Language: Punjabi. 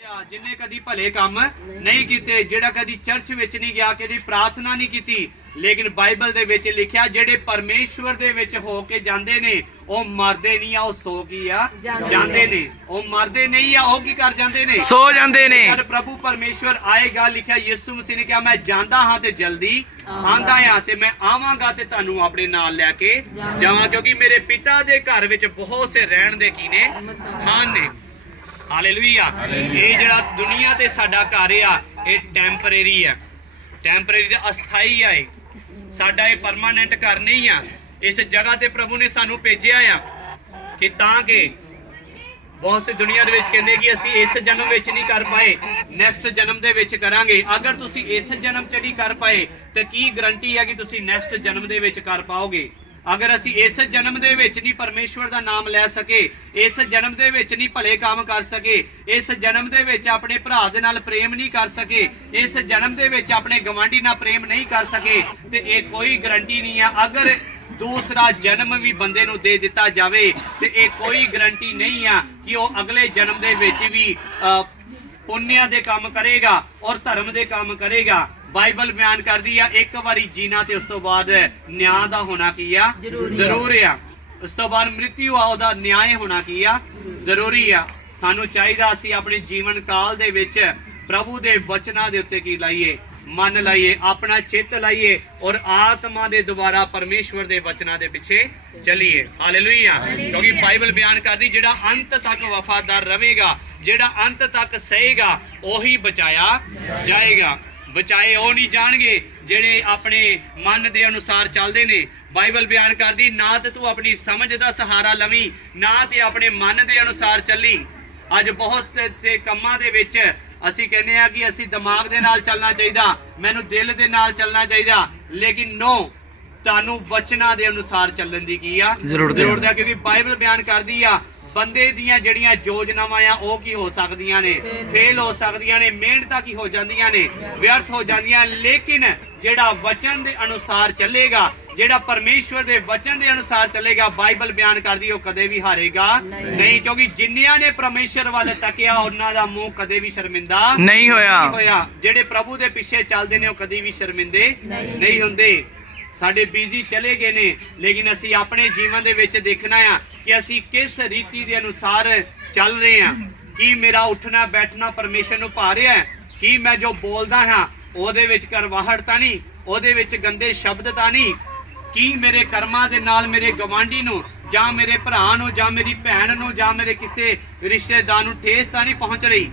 ਆ, ਜਿਨੇ ਕਦੀ ਭਲੇ ਕੰਮ ਨਹੀਂ ਕੀਤੇ ਜਿਹੜਾ ਕਦੀ ਚਰਚ ਵਿੱਚ ਨਹੀਂ ਗਿਆ ਕਦੀ ਪ੍ਰਾਰਥਨਾ ਨਹੀਂ ਕੀਤੀ ਲੇਕਿਨ ਬਾਈਬਲ ਦੇ ਵਿੱਚ ਲਿਖਿਆ ਜਿਹੜੇ ਪਰਮੇਸ਼ਵਰ ਦੇ ਵਿੱਚ ਹੋ ਕੇ ਜਾਂਦੇ ਨੇ ਉਹ ਮਰਦੇ ਨਹੀਂ ਆ ਉਹ ਸੋ ਕੀ ਆ? ਜਾਂਦੇ ਜਾਂਦੇ ਨੇ। ਉਹ ਮਰਦੇ ਨਹੀਂ ਆ ਉਹ ਕੀ ਕਰ ਜਾਂਦੇ ਨੇ? ਸੋ ਜਾਂਦੇ ਨੇ। ਜਦ ਪ੍ਰਭੂ ਪਰਮੇਸ਼ਵਰ ਆਏਗਾ ਲਿਖਿਆ ਯਿਸੂ ਮਸੀਹ ਨੇ ਕਿਹਾ ਮੈਂ ਜਾਂਦਾ ਹਾਂ ਤੇ ਜਲਦੀ ਆਂਦਾ ਹਾਂ ਤੇ ਮੈਂ ਆਵਾਂਗਾ ਤੇ ਤੁਹਾਨੂੰ ਆਪਣੇ ਨਾਲ ਲੈ ਕੇ ਜਾਵਾਂ ਕਿਉਂਕਿ ਮੇਰੇ ਪਿਤਾ ਦੇ ਘਰ ਵਿੱਚ ਬਹੁਤ ਸੇ ਰਹਿਣ ਦੇ ਕੀ ਨੇ? ਸਥਾਨ ਨੇ। ਹਾਲੇਲੂਇਆ। ਇਹ ਜਿਹੜਾ ਦੁਨੀਆ ਤੇ ਸਾਡਾ ਘਰ ਆ ਇਹ ਟੈਂਪਰੇਰੀ ਆ। ਟੈਂਪਰੇਰੀ ਤੇ ਅਸਥਾਈ ਆ ਇਹ। ਸਾਡਾ ਇਹ ਪਰਮਾਨੈਂਟ ਘਰ ਨਹੀਂ ਆ। ਇਸ ਜਗ੍ਹਾ ਤੇ ਪ੍ਰਭੂ ਨੇ ਸਾਨੂੰ ਭੇਜਿਆ ਆ ਕਿ ਤਾਂ ਕਿ ਬਹੁਤ ਸੇ ਦੁਨੀਆ ਦੇ ਵਿੱਚ ਕਹਿੰਦੇ ਕਿ ਅਸੀਂ ਇਸ ਜਨਮ ਵਿੱਚ ਨਹੀਂ ਕਰ ਪਾਏ ਨੈਕਸਟ ਜਨਮ ਦੇ ਵਿੱਚ ਕਰਾਂਗੇ। ਅਗਰ ਤੁਸੀਂ ਇਸ ਜਨਮ 'ਚ ਨਹੀਂ ਕਰ ਪਾਏ ਤਾਂ ਕੀ ਗਰੰਟੀ ਹੈ ਕਿ ਤੁਸੀਂ ਨੈਕਸਟ ਜਨਮ ਦੇ ਵਿੱਚ ਕਰ ਪਾਓਗੇ? ਅਗਰ ਅਸੀਂ ਇਸ ਜਨਮ ਦੇ ਵਿੱਚ ਨਹੀਂ ਪਰਮੇਸ਼ਵਰ ਦਾ ਨਾਮ ਲੈ ਸਕੇ ਇਸ ਜਨਮ ਦੇ ਵਿੱਚ ਨਹੀਂ ਭਲੇ ਕੰਮ ਕਰ ਸਕੇ ਇਸ ਜਨਮ ਦੇ ਵਿੱਚ ਆਪਣੇ ਭਰਾ ਦੇ ਨਾਲ ਪ੍ਰੇਮ ਨਹੀਂ ਕਰ ਸਕੇ ਇਸ ਜਨਮ ਦੇ ਵਿੱਚ ਆਪਣੇ ਗਵਾਂਢੀ ਨਾਲ ਪ੍ਰੇਮ ਨਹੀਂ ਕਰ ਸਕੇ ਤੇ ਇਹ ਕੋਈ ਗਰੰਟੀ ਨਹੀਂ ਆ। ਅਗਰ ਦੂਸਰਾ ਜਨਮ ਵੀ ਬੰਦੇ ਨੂੰ ਦੇ ਦਿੱਤਾ ਜਾਵੇ ਤੇ ਇਹ ਕੋਈ ਗਰੰਟੀ ਨਹੀਂ ਆ ਕਿ ਉਹ ਅਗਲੇ ਜਨਮ ਦੇ ਵਿੱਚ ਵੀ ਅਹ, ਪੁੰਨਿਆ ਦੇ ਕੰਮ ਕਰੇਗਾ ਔਰ ਧਰਮ ਦੇ ਕੰਮ ਕਰੇਗਾ। ਬਾਈਬਲ ਬਿਆਨ ਕਰਦੀ ਆ ਇੱਕ ਵਾਰੀ ਜੀਣਾ ਤੇ ਉਸ ਤੋਂ ਬਾਅਦ ਨਿਆਂ ਦਾ ਹੋਣਾ ਕੀ ਆ? ਜ਼ਰੂਰੀ ਆ। ਉਸ ਤੋਂ ਬਾਅਦ ਮ੍ਰਿਤਿਉ ਆ ਉਹਦਾ ਨਿਆਂ ਹੋਣਾ ਕੀ ਆ? ਜ਼ਰੂਰੀ ਆ। ਸਾਨੂੰ ਚਾਹੀਦਾ ਅਸੀਂ ਆਪਣੇ ਜੀਵਨ ਕਾਲ ਦੇ ਵਿੱਚ ਪ੍ਰਭੂ ਦੇ ਵਚਨਾਂ ਦੇ ਉੱਤੇ ਕੀ ਲਾਈਏ? ਮਨ ਲਾਈਏ ਆਪਣਾ ਚਿੱਤ ਲਾਈਏ ਔਰ ਆਤਮਾ ਦੇ ਦੁਆਰਾ ਪਰਮੇਸ਼ਵਰ ਦੇ ਵਚਨਾਂ ਦੇ ਪਿੱਛੇ ਚੱਲੀਏ। ਹਾਲੇਲੂਇਆ ਕਿਉਂਕਿ ਬਾਈਬਲ ਬਿਆਨ ਕਰਦੀ ਜਿਹੜਾ ਅੰਤ ਤੱਕ ਵਫਾਦਾਰ ਰਹੇਗਾ ਜਿਹੜਾ ਅੰਤ ਤੱਕ ਸਹੇਗਾ ਉਹੀ ਬਚਾਇਆ ਜਾਏਗਾ। ਬਚਾਏ ਉਹ ਨਹੀਂ ਜਾਣਗੇ ਜਿਹੜੇ ਆਪਣੇ ਮਨ ਦੇ ਅਨੁਸਾਰ ਚੱਲਦੇ ਨੇ। ਬਾਈਬਲ ਬਿਆਨ ਕਰਦੀ ਨਾ ਤੇ ਤੂੰ ਆਪਣੀ ਸਮਝ ਦਾ ਸਹਾਰਾ ਲਵੀਂ ਨਾ ਤੇ ਆਪਣੇ ਮਨ ਦੇ ਅਨੁਸਾਰ ਚੱਲੀ। ਅੱਜ ਬਹੁਤ ਸੇ- ਕੰਮਾਂ ਦੇ ਵਿੱਚ ਅਸੀਂ ਕਹਿੰਦੇ ਆ ਕਿ ਅਸੀਂ ਦਿਮਾਗ ਦੇ ਨਾਲ ਚੱਲਣਾ ਚਾਹੀਦਾ ਮੈਨੂੰ ਦਿਲ ਦੇ ਨਾਲ ਚੱਲਣਾ ਚਾਹੀਦਾ ਲੇਕਿਨ ਨੋ ਤੁਹਾਨੂੰ ਬਚਨਾਂ ਦੇ ਅਨੁਸਾਰ ਚੱਲਣ ਦੀ ਕੀ ਆ। ਜ਼ਰੂਰਤ ਹੈ ਕਿਉਂਕਿ ਬਾਈਬਲ ਬਿਆਨ ਕਰਦੀ ਆ ਬੰਦੇ ਦੀਆਂ ਜਿਹੜੀਆਂ ਯੋਜਨਾਵਾਂ ਆ ਉਹ ਕੀ ਹੋ ਸਕਦੀਆਂ ਨੇ? ਫੇਲ ਹੋ ਸਕਦੀਆਂ ਨੇ ਮਿਹਨਤਾਂ ਕੀ ਹੋ ਜਾਂਦੀਆਂ ਨੇ? ਵਿਅਰਥ ਹੋ ਜਾਂਦੀਆਂ ਲੇਕਿਨ ਜਿਹੜਾ ਵਚਨ ਦੇ ਅਨੁਸਾਰ ਚੱਲੇਗਾ ਜਿਹੜਾ ਪਰਮੇਸ਼ਵਰ ਦੇ ਵਚਨ ਦੇ ਅਨੁਸਾਰ ਚੱਲੇਗਾ ਬਾਈਬਲ ਬਿਆਨ ਕਰਦੀ ਉਹ ਕਦੇ ਵੀ ਹਾਰੇਗਾ ਨਹੀਂ। ਕਿਉਂਕਿ ਜਿੰਨਿਆਂ ਨੇ ਪਰਮੇਸ਼ਵਰ ਵੱਲ ਤੱਕਿਆ ਉਹਨਾਂ ਦਾ ਮੂੰਹ ਕਦੇ ਵੀ ਸ਼ਰਮਿੰਦਾ ਨਹੀਂ ਹੋਇਆ। ਨਹੀਂ ਹੋਇਆ। ਜਿਹੜੇ ਪ੍ਰਭੂ ਦੇ ਪਿੱਛੇ ਚੱਲਦੇ ਨੇ ਉਹ ਕਦੀ ਵੀ ਸ਼ਰਮਿੰਦੇ ਨਹੀਂ ਹੁੰਦੇ। ਸਾਡੇ ਬੀਜੀ ਚਲੇ ਗਏ ਨੇ, ਲੇਕਿਨ ਅਸੀਂ ਆਪਣੇ ਜੀਵਨ ਦੇ ਵਿੱਚ ਦੇਖਣਾ ਆ ਕਿ ਅਸੀਂ ਕਿਸ ਰੀਤੀ ਦੇ ਅਨੁਸਾਰ ਚੱਲ ਰਹੇ ਹਾਂ ਕੀ ਮੇਰਾ ਉੱਠਣਾ, ਬੈਠਣਾ, ਪਰਮੇਸ਼ਰ ਨੂੰ ਭਾ ਰਿਹਾ ਹੈ? ਕੀ ਮੈਂ ਜੋ ਬੋਲਦਾ ਹਾਂ, ਉਹਦੇ ਵਿੱਚ ਕਰਵਾਹਟ ਤਾਂ ਨਹੀਂ? ਉਹਦੇ ਵਿੱਚ ਗੰਦੇ ਸ਼ਬਦ ਤਾਂ ਨਹੀਂ? ਕੀ ਮੇਰੇ ਕਰਮਾਂ ਦੇ ਨਾਲ ਮੇਰੇ ਗਵਾਂਢੀ ਨੂੰ, ਜਾਂ ਮੇਰੇ ਭਰਾ ਨੂੰ, ਜਾਂ ਮੇਰੀ ਭੈਣ ਨੂੰ, ਜਾਂ ਮੇਰੇ ਕਿਸੇ ਰਿਸ਼ਤੇਦਾਰ ਨੂੰ ਠੇਸ ਤਾਂ ਨਹੀਂ ਪਹੁੰਚ ਰਹੀ?